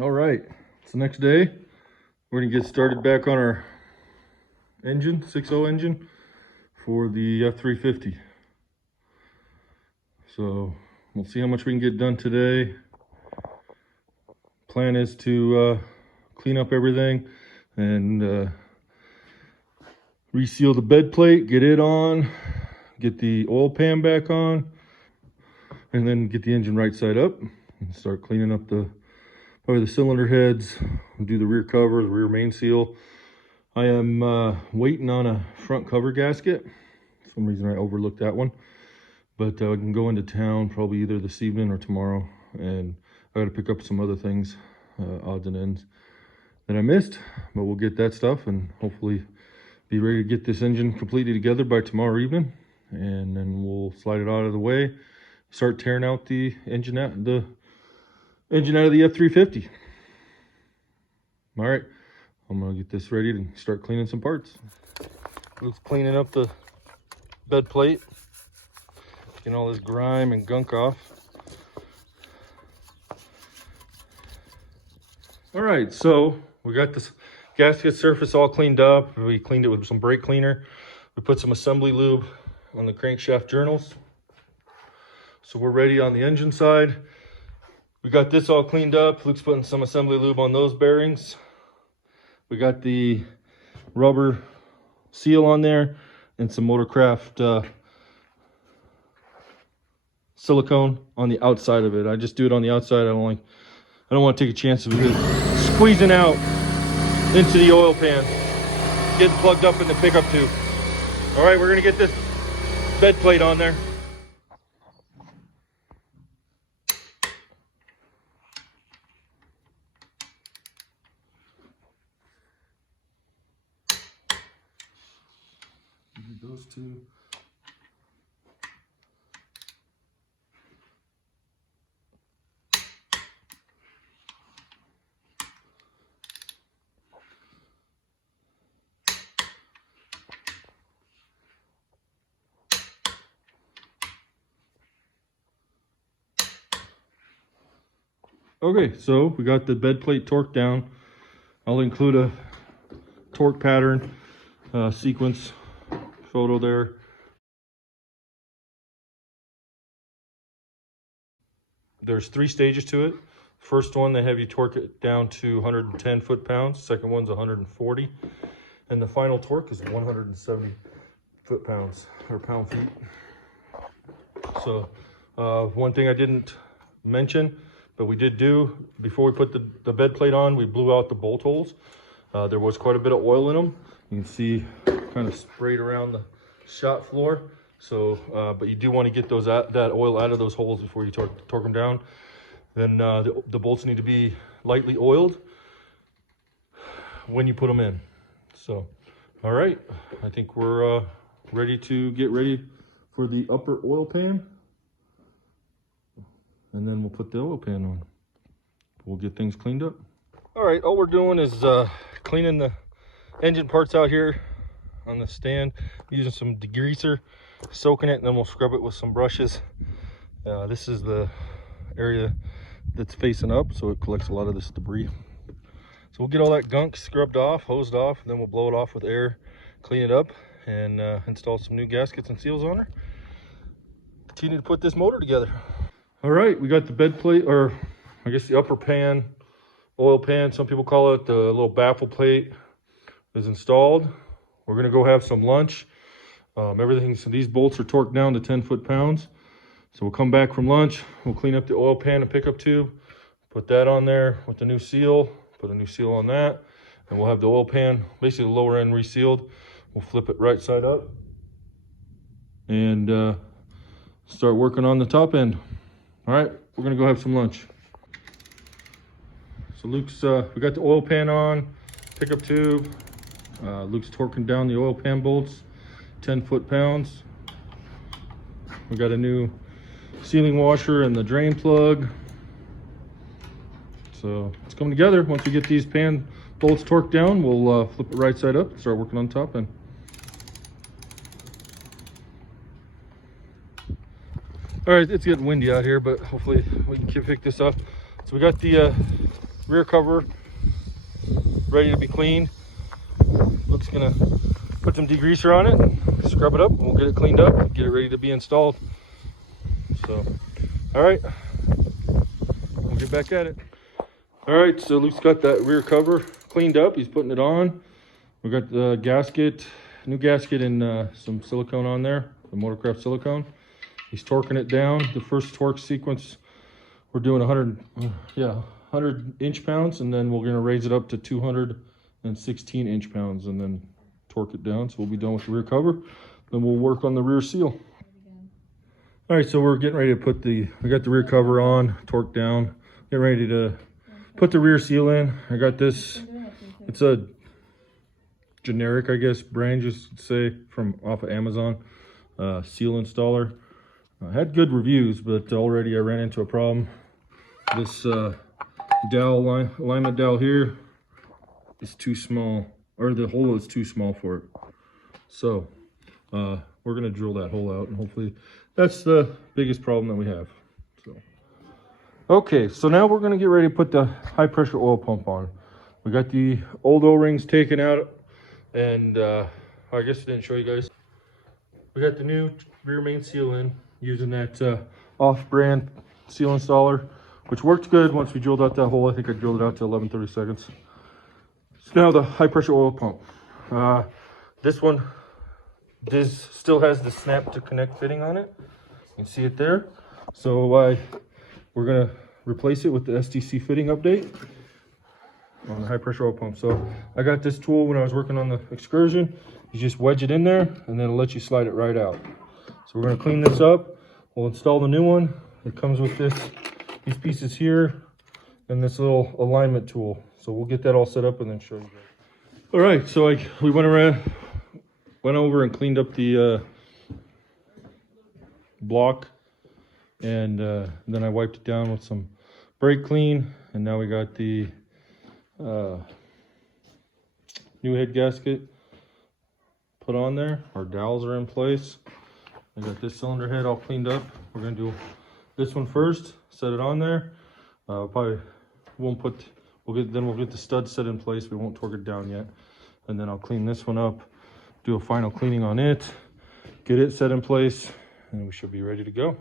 All right, it's the next day. We're gonna get started back on our engine, 6.0 engine for the F350. So we'll see how much we can get done today. Plan is to clean up everything and reseal the bed plate, get it on, get the oil pan back on, and then get the engine right side up and start cleaning up probably the cylinder heads, do the rear cover, the rear main seal. I am waiting on a front cover gasket. For some reason I overlooked that one, but I can go into town probably either this evening or tomorrow, and I got to pick up some other things, odds and ends that I missed, but we'll get that stuff and hopefully be ready to get this engine completely together by tomorrow evening, and then we'll slide it out of the way, start tearing out the engine out of the F350. All right, I'm gonna get this ready to start cleaning some parts. Luke's cleaning up the bed plate, getting all this grime and gunk off. All right, so we got this gasket surface all cleaned up. We cleaned it with some brake cleaner. We put some assembly lube on the crankshaft journals. So we're ready on the engine side. We got this all cleaned up. Luke's putting some assembly lube on those bearings. We got the rubber seal on there and some Motorcraft silicone on the outside of it. I just do it on the outside. I don't want to take a chance of it squeezing out into the oil pan, getting plugged up in the pickup tube. All right, we're gonna get this bed plate on there. Those two. Okay, so we got the bed plate torqued down. I'll include a torque pattern sequence photo there. There's 3 stages to it. First one, they have you torque it down to 110 foot-pounds. Second one's 140. And the final torque is 170 foot-pounds or pound-feet. So one thing I didn't mention, but we did do, before we put the bed plate on, we blew out the bolt holes. There was quite a bit of oil in them. You can see kind of sprayed around the shop floor. So, but you do want to get that oil out of those holes before you torque them down. Then the bolts need to be lightly oiled when you put them in. So, all right, I think we're ready to get ready for the upper oil pan. And then we'll put the oil pan on. We'll get things cleaned up. All right, all we're doing is cleaning the engine parts out here on the stand, using some degreaser, soaking it, and then we'll scrub it with some brushes. This is the area that's facing up, so it collects a lot of this debris. So we'll get all that gunk scrubbed off, hosed off, and then we'll blow it off with air, clean it up, and install some new gaskets and seals on her. Continue to put this motor together. All right, we got the bed plate, or I guess the upper pan, oil pan, some people call it, the little baffle plate is installed. We're gonna go have some lunch. So these bolts are torqued down to 10 foot-pounds. So we'll come back from lunch, we'll clean up the oil pan and pickup tube, put that on there with the new seal, put a new seal on that, and we'll have the oil pan, basically the lower end resealed. We'll flip it right side up and start working on the top end. All right, we're gonna go have some lunch. So Luke's, we got the oil pan on, pickup tube. Luke's torquing down the oil pan bolts, 10 foot-pounds. We got a new sealing washer and the drain plug. So it's coming together. Once we get these pan bolts torqued down, we'll flip it right side up and start working on top end. All right, it's getting windy out here, but hopefully we can pick this up. So we got the rear cover ready to be cleaned. Luke's gonna put some degreaser on it, scrub it up, and we'll get it cleaned up, get it ready to be installed. So, all right, we'll get back at it. All right, so Luke's got that rear cover cleaned up. He's putting it on. We got the gasket, new gasket, and some silicone on there, the Motorcraft silicone. He's torquing it down. The first torque sequence, we're doing 100 inch-pounds, and then we're gonna raise it up to 216 inch-pounds, and then torque it down. So we'll be done with the rear cover. Then we'll work on the rear seal. All right, so we're getting ready to put we got the rear cover on, torqued down. Getting ready to put the rear seal in. I got this, it's a generic, I guess, brand, just say, from off of Amazon, seal installer. I had good reviews, but already I ran into a problem. This dowel, alignment dowel here is too small, or the hole is too small for it. So we're gonna drill that hole out, and hopefully that's the biggest problem that we have. So okay, so now we're gonna get ready to put the high pressure oil pump on. We got the old O-rings taken out, and I guess I didn't show you guys. We got the new rear main seal in, using that off-brand seal installer, which worked good once we drilled out that hole. I think I drilled it out to 11:30 seconds. So now the high pressure oil pump. This still has the snap to connect fitting on it. You can see it there. So we're gonna replace it with the STC fitting update on the high pressure oil pump. So I got this tool when I was working on the Excursion. You just wedge it in there, and then it'll let you slide it right out. So we're gonna clean this up. We'll install the new one. It comes with these pieces here and this little alignment tool. So we'll get that all set up and then show you guys. All right, so we went over and cleaned up the block, and then I wiped it down with some brake clean, and now we got the new head gasket put on there. Our dowels are in place. I got this cylinder head all cleaned up. We're gonna do this one first, set it on there. Probably won't put, we'll get the stud set in place. We won't torque it down yet. And then I'll clean this one up, do a final cleaning on it, get it set in place, and we should be ready to go.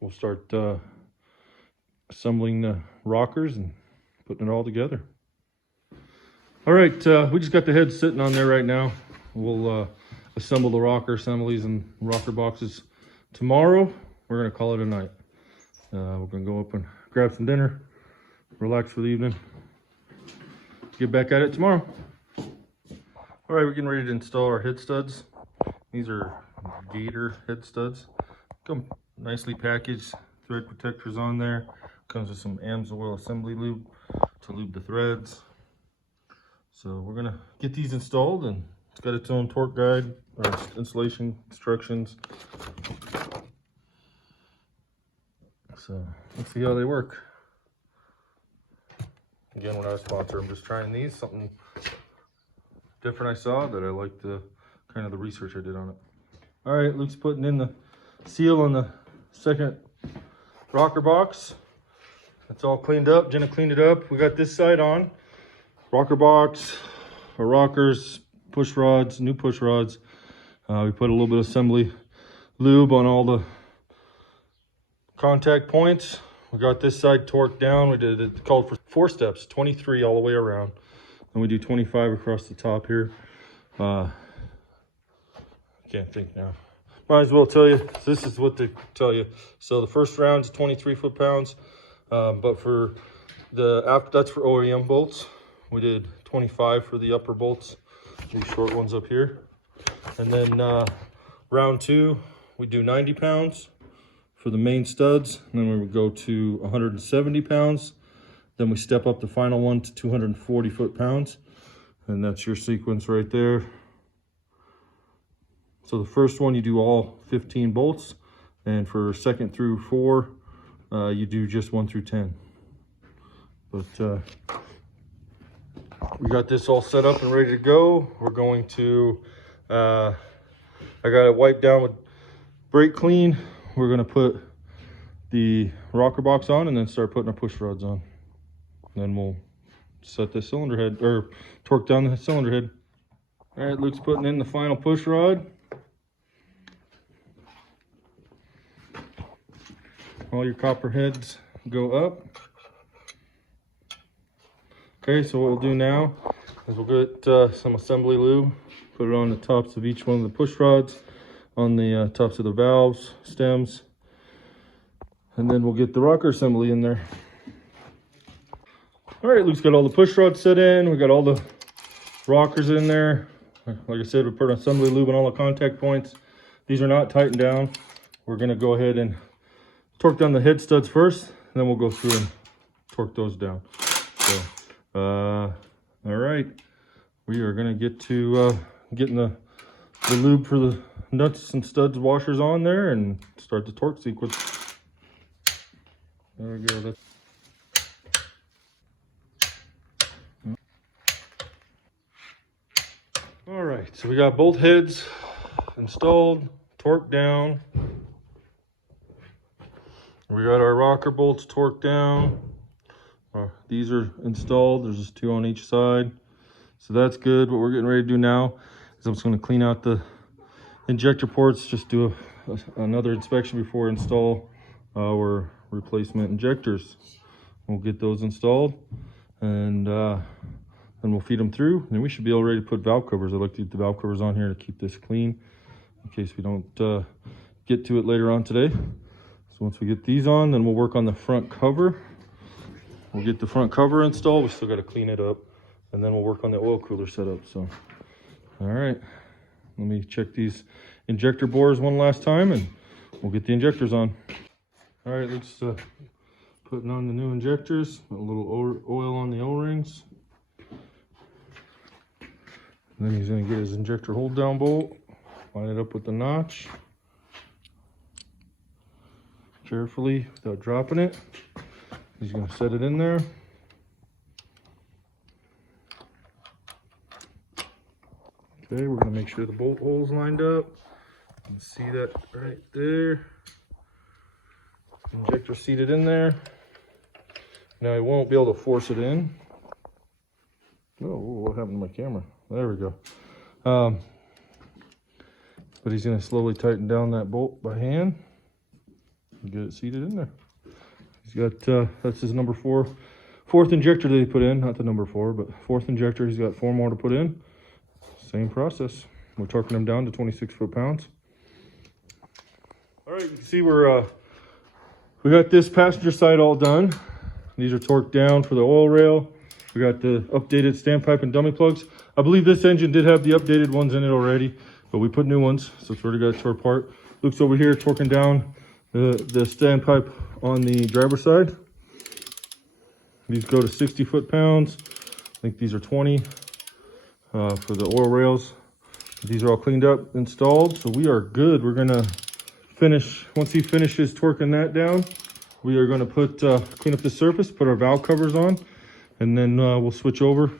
We'll start assembling the rockers and putting it all together. All right, we just got the head sitting on there right now. We'll assemble the rocker assemblies and rocker boxes tomorrow. We're gonna call it a night. We're gonna go up and grab some dinner, relax for the evening, get back at it tomorrow. All right, we're getting ready to install our head studs. These are Gator head studs. Come nicely packaged, thread protectors on there. Comes with some AMSOIL assembly lube to lube the threads. So we're gonna get these installed, and it's got its own torque guide or installation instructions. So let's see how they work. Again, we're not a sponsor. I'm just trying these, something different I saw that I liked the kind of the research I did on it. All right, Luke's putting in the seal on the second rocker box. It's all cleaned up. Jenna cleaned it up. We got this side on. Rocker box, our rockers, push rods, new push rods. We put a little bit of assembly lube on all the contact points. We got this side torqued down. We did it called for 4 steps, 23 all the way around. And we do 25 across the top here. I can't think now. Might as well tell you, so this is what they tell you. So the first round is 23 foot-pounds, but for that's for OEM bolts. We did 25 for the upper bolts, these short ones up here. And then round 2, we do 90 pounds for the main studs. And then we would go to 170 pounds. Then we step up the final one to 240 foot-pounds. And that's your sequence right there. So the first one, you do all 15 bolts. And for 2nd through 4, you do just 1 through 10. But we got this all set up and ready to go. We're going to, I got it wiped down with brake clean. We're gonna put the rocker box on and then start putting our push rods on. Then we'll set the cylinder head, or torque down the cylinder head. All right, Luke's putting in the final push rod. All your copper heads go up. Okay, so what we'll do now is we'll get some assembly lube, put it on the tops of each one of the push rods, on the tops of the valves, stems, and then we'll get the rocker assembly in there. All right, Luke's got all the push rods set in. We got all the rockers in there. Like I said, we put assembly lube on all the contact points. These are not tightened down. We're gonna go ahead and torque down the head studs first, and then we'll go through and torque those down. So, all right, we are gonna get to getting the lube for the nuts and studs washers on there and start the torque sequence. There we go. All right, so we got both heads installed, torqued down. We got our rocker bolts torqued down. These are installed. There's just 2 on each side. So that's good. What we're getting ready to do now is I'm just going to clean out the injector ports, just do another inspection before we install our replacement injectors. We'll get those installed, and then we'll feed them through, and we should be all ready to put valve covers. I like to get the valve covers on here to keep this clean in case we don't get to it later on today. So once we get these on, then we'll work on the front cover. We'll get the front cover installed. We still got to clean it up, and then we'll work on the oil cooler setup. So, all right, let me check these injector bores one last time, and we'll get the injectors on. All right, let's putting on the new injectors. A little oil on the O-rings. Then he's going to get his injector hold down bolt, line it up with the notch carefully without dropping it. He's going to set it in there. Okay, we're going to make sure the bolt hole's lined up. You can see that right there. Injector seated in there. Now I won't be able to force it in. Oh, what happened to my camera? There we go. But he's going to slowly tighten down that bolt by hand and get it seated in there. He's got, that's his number 4, fourth injector that he put in, not the number 4, but 4th injector. He's got 4 more to put in. Same process. We're torquing them down to 26 foot-pounds. All right, you can see we got this passenger side all done. These are torqued down for the oil rail. We got the updated standpipe and dummy plugs. I believe this engine did have the updated ones in it already, but we put new ones, so it's already got to tore apart. Luke's over here torquing down the standpipe on the driver's side. These go to 60 foot-pounds. I think these are 20 for the oil rails. These are all cleaned up, installed, so we are good. We're gonna finish, once he finishes torquing that down, we are gonna put clean up the surface, put our valve covers on, and then we'll switch over.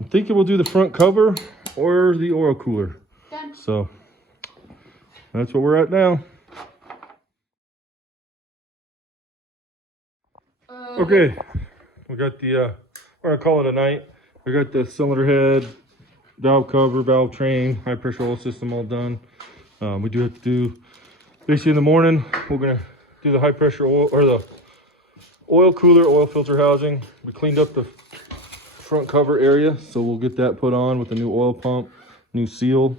I'm thinking we'll do the front cover or the oil cooler. Done. So that's what we're at now. Okay, we got the, we're gonna call it a night. We got the cylinder head, valve cover, valve train, high pressure oil system all done. We do have to do, basically in the morning, we're gonna do the high pressure oil, or the oil cooler, oil filter housing. We cleaned up the front cover area, so we'll get that put on with a new oil pump, new seal,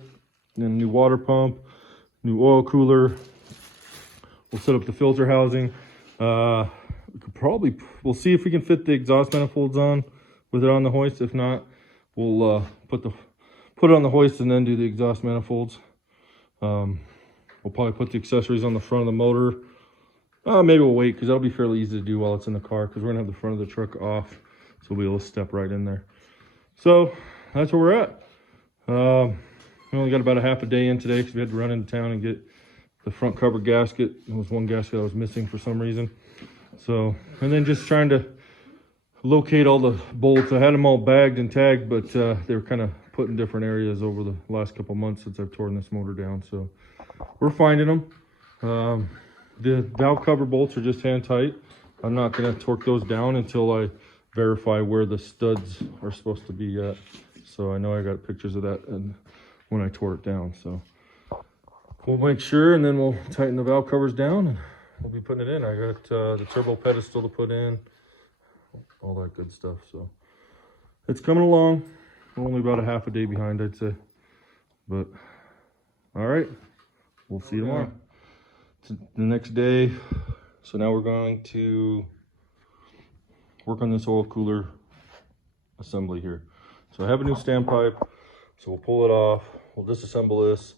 and a new water pump, new oil cooler. We'll set up the filter housing. We could probably, we'll see if we can fit the exhaust manifolds on with it on the hoist. If not, we'll put it on the hoist and then do the exhaust manifolds. We'll probably put the accessories on the front of the motor. Maybe we'll wait, because that'll be fairly easy to do while it's in the car, because we're gonna have the front of the truck off, so we'll be able to step right in there. So that's where we're at. We only got about a half a day in today, because we had to run into town and get the front cover gasket. There was one gasket I was missing for some reason. So, and then just trying to locate all the bolts. I had them all bagged and tagged, but they were kind of put in different areas over the last couple months since I've torn this motor down. So we're finding them. The valve cover bolts are just hand tight. I'm not going to torque those down until I verify where the studs are supposed to be at. So I know I got pictures of that and when I tore it down. So we'll make sure, and then we'll tighten the valve covers down and we'll be putting it in. I got the turbo pedestal to put in, all that good stuff. So it's coming along. We're only about a half a day behind, I'd say. But all right, we'll see you tomorrow. It's the next day. So now we're going to work on this oil cooler assembly here. So I have a new standpipe, so we'll pull it off. We'll disassemble this,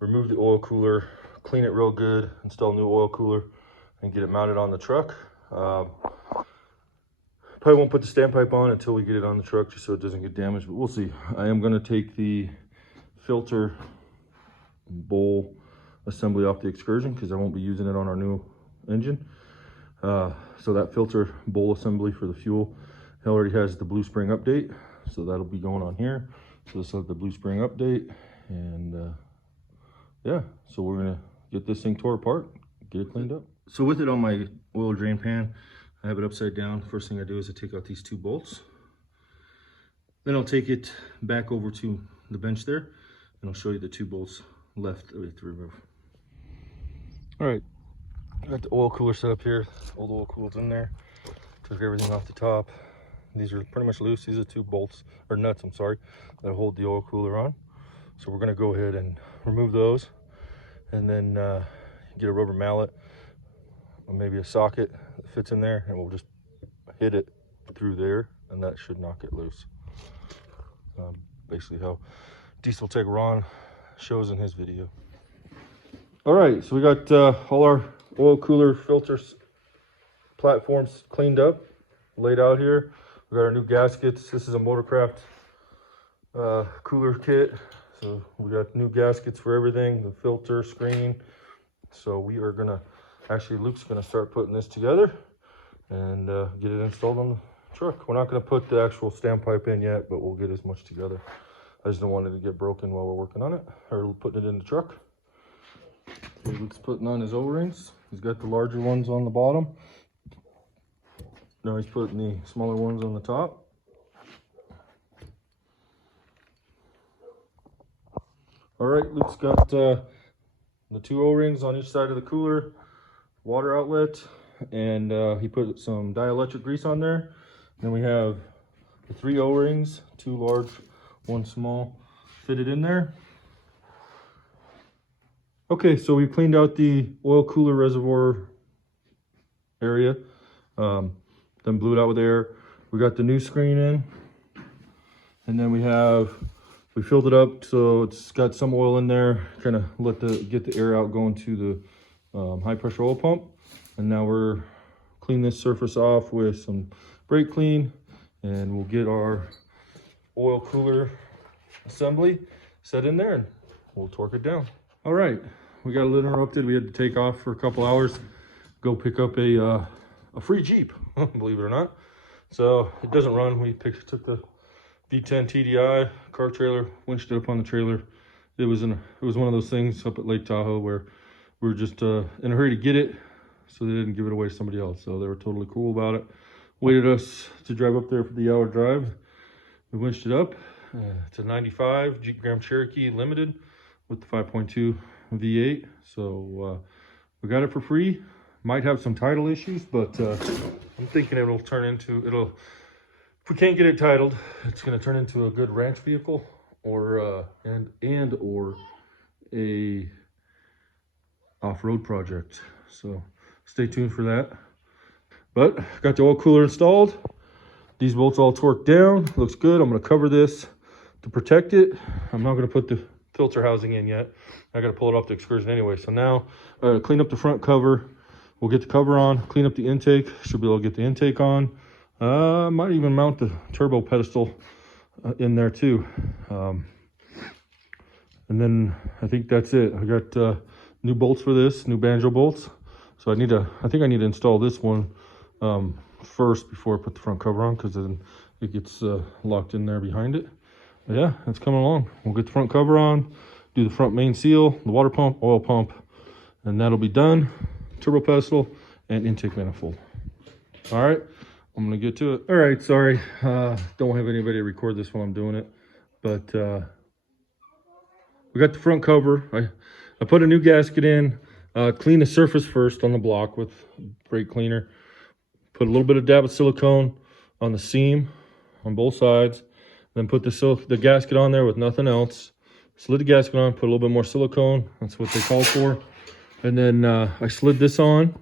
remove the oil cooler, clean it real good, install a new oil cooler, and get it mounted on the truck. Probably won't put the standpipe on until we get it on the truck, just so it doesn't get damaged, but we'll see. I am going to take the filter bowl assembly off the Excursion because I won't be using it on our new engine. So that filter bowl assembly for the fuel, it already has the blue spring update, so that'll be going on here. So this has the blue spring update, and yeah, so we're gonna get this thing tore apart, get it cleaned up. So with it on my oil drain pan, I have it upside down. First thing I do is I take out these 2 bolts. Then I'll take it back over to the bench there, and I'll show you the 2 bolts left that we have to remove. All right, I got the oil cooler set up here. Old oil cooler's in there. Took everything off the top. These are pretty much loose. These are 2 bolts, or nuts, I'm sorry, that hold the oil cooler on. So we're gonna go ahead and remove those, and then get a rubber mallet, or maybe a socket that fits in there, and we'll just hit it through there, and that should knock it loose. Basically how Diesel Tech Ron shows in his video. All right, so we got all our oil cooler filters platforms cleaned up, laid out here. We got our new gaskets. This is a Motorcraft cooler kit. So we got new gaskets for everything, the filter, screen. So we are gonna, actually Luke's gonna start putting this together and get it installed on the truck. We're not gonna put the actual standpipe in yet, but we'll get as much together. I just don't want it to get broken while we're working on it, or putting it in the truck. So Luke's putting on his O-rings. He's got the larger ones on the bottom. Now he's putting the smaller ones on the top. All right, Luke's got the 2 O-rings on each side of the cooler, water outlet, and he put some dielectric grease on there. Then we have the 3 O-rings, 2 large, 1 small, fitted in there. Okay, so we cleaned out the oil cooler reservoir area, then blew it out with air. We got the new screen in, and then we filled it up so it's got some oil in there, kind of get the air out going to the high pressure oil pump. And now we're clean this surface off with some brake clean, and we'll get our oil cooler assembly set in there and we'll torque it down. All right, we got a little interrupted. We had to take off for a couple hours, go pick up a free Jeep, believe it or not. So it doesn't run. We took the V10 TDI car trailer, winched it up on the trailer. It was one of those things up at Lake Tahoe where we were just in a hurry to get it, so they didn't give it away to somebody else. So they were totally cool about it. Waited us to drive up there for the hour drive. We winched it up. It's a 95 Jeep Grand Cherokee Limited with the 5.2 V8. So we got it for free. Might have some title issues, but I'm thinking it'll turn into, if we can't get it titled, it's going to turn into a good ranch vehicle or or a off-road project. So stay tuned for that. But got the oil cooler installed. These bolts all torqued down. Looks good. I'm going to cover this to protect it. I'm not going to put the filter housing in yet. I got to pull it off the Excursion anyway. So now clean up the front cover. We'll get the cover on, clean up the intake. Should be able to get the intake on. Might even mount the turbo pedestal in there too. And then I think that's it. I got new bolts for this, new banjo bolts. So I think I need to install this one first before I put the front cover on, because then it gets locked in there behind it. But yeah, it's coming along. We'll get the front cover on, do the front main seal, the water pump, oil pump, and that'll be done. Turbo pedestal and intake manifold. All right, I'm gonna get to it. All right, sorry, don't have anybody to record this while I'm doing it, but we got the front cover. I put a new gasket in, clean the surface first on the block with brake cleaner. Put a little bit of dab of silicone on the seam on both sides, then put the gasket on there with nothing else. Slid the gasket on, put a little bit more silicone. That's what they call for. And then I slid this on,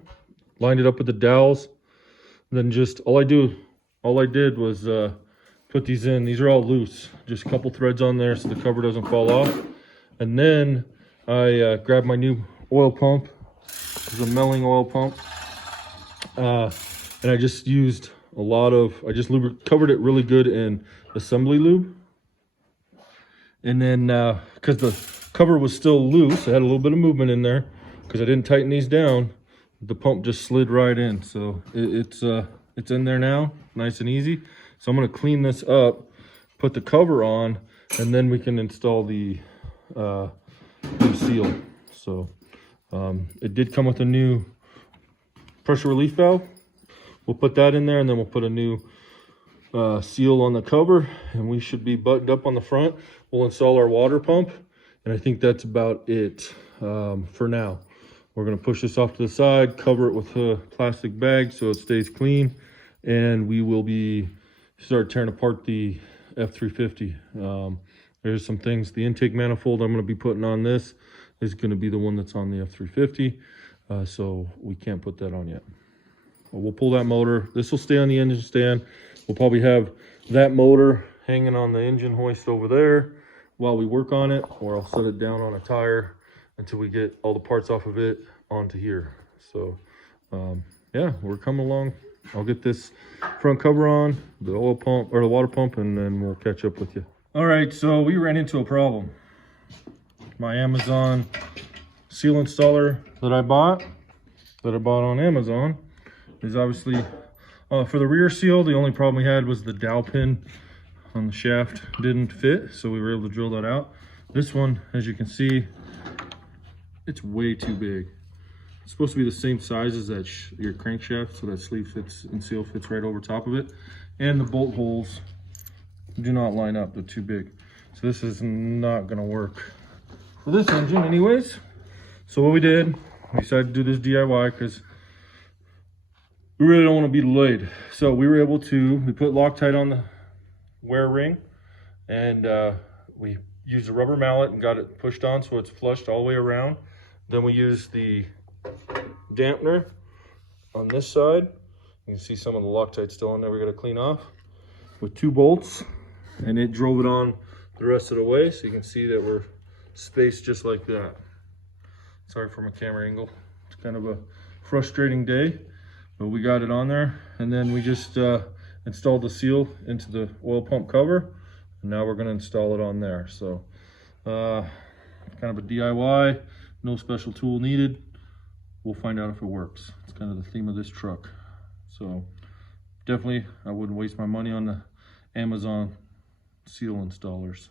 lined it up with the dowels. Then just all I did was put these in. These are all loose, just a couple threads on there so the cover doesn't fall off. And then I grabbed my new oil pump. It's a Melling oil pump, and I just used I just covered it really good in assembly lube. And then because the cover was still loose, I had a little bit of movement in there because I didn't tighten these down. The pump just slid right in, so it's in there now, nice and easy. So I'm going to clean this up, put the cover on, and then we can install the new seal. So it did come with a new pressure relief valve. We'll put that in there, and then we'll put a new seal on the cover, and we should be buttoned up on the front. We'll install our water pump, and I think that's about it for now. We're going to push this off to the side, cover it with a plastic bag so it stays clean, and we will start tearing apart the F350. There's some things. The intake manifold I'm going to be putting on this is going to be the one that's on the F350, so we can't put that on yet. But we'll pull that motor. This will stay on the engine stand. We'll probably have that motor hanging on the engine hoist over there while we work on it, or I'll set it down on a tire until we get all the parts off of it onto here. So yeah, we're coming along. I'll get this front cover on, the oil pump or the water pump, and then we'll catch up with you. All right, so we ran into a problem. My Amazon seal installer that I bought on Amazon is obviously for the rear seal. The only problem we had was the dowel pin on the shaft didn't fit, so we were able to drill that out. This one, as you can see, it's way too big. It's supposed to be the same size as that your crankshaft, so that sleeve fits and seal fits right over top of it. And the bolt holes do not line up, they're too big. So this is not gonna work for this engine anyways. So what we did, we decided to do this DIY because we really don't want to be delayed. So we put Loctite on the wear ring, and we used a rubber mallet and got it pushed on so it's flushed all the way around. Then we used the dampener on this side. You can see some of the Loctite still on there we got to clean off with 2 bolts, and it drove it on the rest of the way, so you can see that we're spaced just like that. Sorry for my camera angle. It's kind of a frustrating day, but we got it on there, and then we just installed the seal into the oil pump cover, and now we're going to install it on there. So kind of a DIY, no special tool needed. We'll find out if it works. It's kind of the theme of this truck. So definitely I wouldn't waste my money on the Amazon seal installers.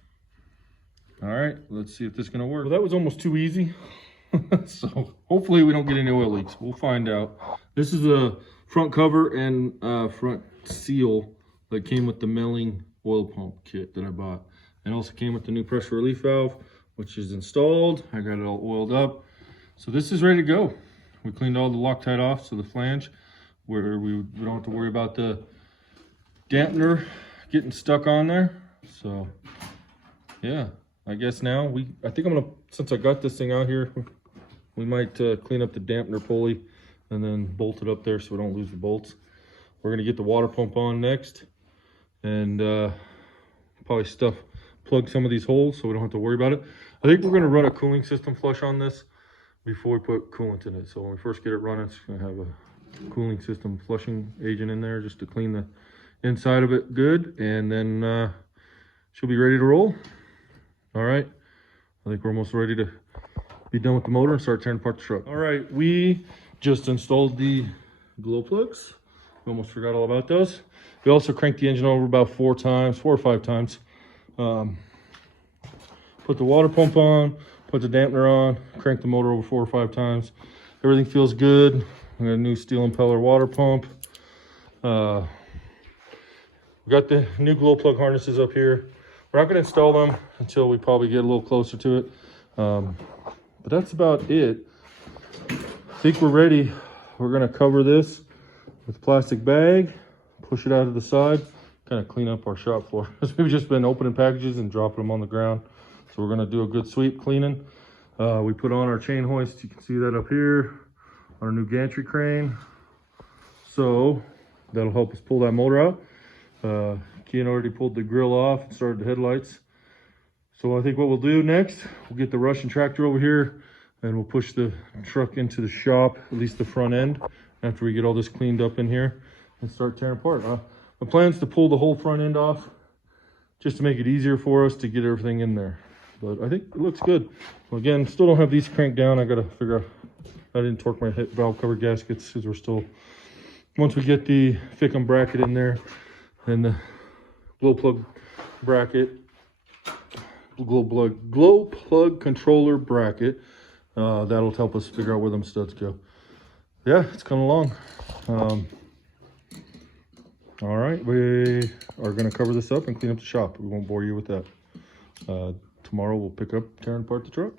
All right, let's see if this is going to work. Well, that was almost too easy. So hopefully we don't get any oil leaks. We'll find out. This is a front cover and front seal that came with the Melling oil pump kit that I bought. And also came with the new pressure relief valve, which is installed. I got it all oiled up. So this is ready to go. We cleaned all the Loctite off, so the flange, where we don't have to worry about the dampener getting stuck on there. So yeah, I guess now I think I'm gonna, since I got this thing out here, we might clean up the dampener pulley and then bolt it up there so we don't lose the bolts. We're gonna get the water pump on next, and probably plug some of these holes so we don't have to worry about it. I think we're gonna run a cooling system flush on this before we put coolant in it. So when we first get it running, it's gonna have a cooling system flushing agent in there just to clean the inside of it good, and then she'll be ready to roll. All right, I think we're almost ready to be done with the motor and start tearing apart the truck. All right, we just installed the glow plugs. We almost forgot all about those. We also cranked the engine over about 4 or 5 times. Put the water pump on, put the dampener on, cranked the motor over 4 or 5 times. Everything feels good. We got a new steel impeller water pump. We got the new glow plug harnesses up here. We're not going to install them until we probably get a little closer to it. But that's about it. I think we're ready. We're going to cover this with a plastic bag, push it out to the side, kind of clean up our shop floor. We've just been opening packages and dropping them on the ground. So we're going to do a good sweep cleaning. We put on our chain hoist. You can see that up here on our new gantry crane. So that'll help us pull that motor out. Kian already pulled the grill off and started the headlights. So I think what we'll do next, we'll get the Russian tractor over here and we'll push the truck into the shop, at least the front end, after we get all this cleaned up in here and start tearing apart. My plan is to pull the whole front end off just to make it easier for us to get everything in there. But I think it looks good. Well, again, still don't have these cranked down. I gotta figure out, I didn't torque my valve cover gaskets because we're still, once we get the Fickum bracket in there and the glow plug bracket, glow plug controller bracket, that'll help us figure out where them studs go. Yeah, it's coming along. All right, we are going to cover this up and clean up the shop. We won't bore you with that. Tomorrow we'll pick up tearing apart the truck.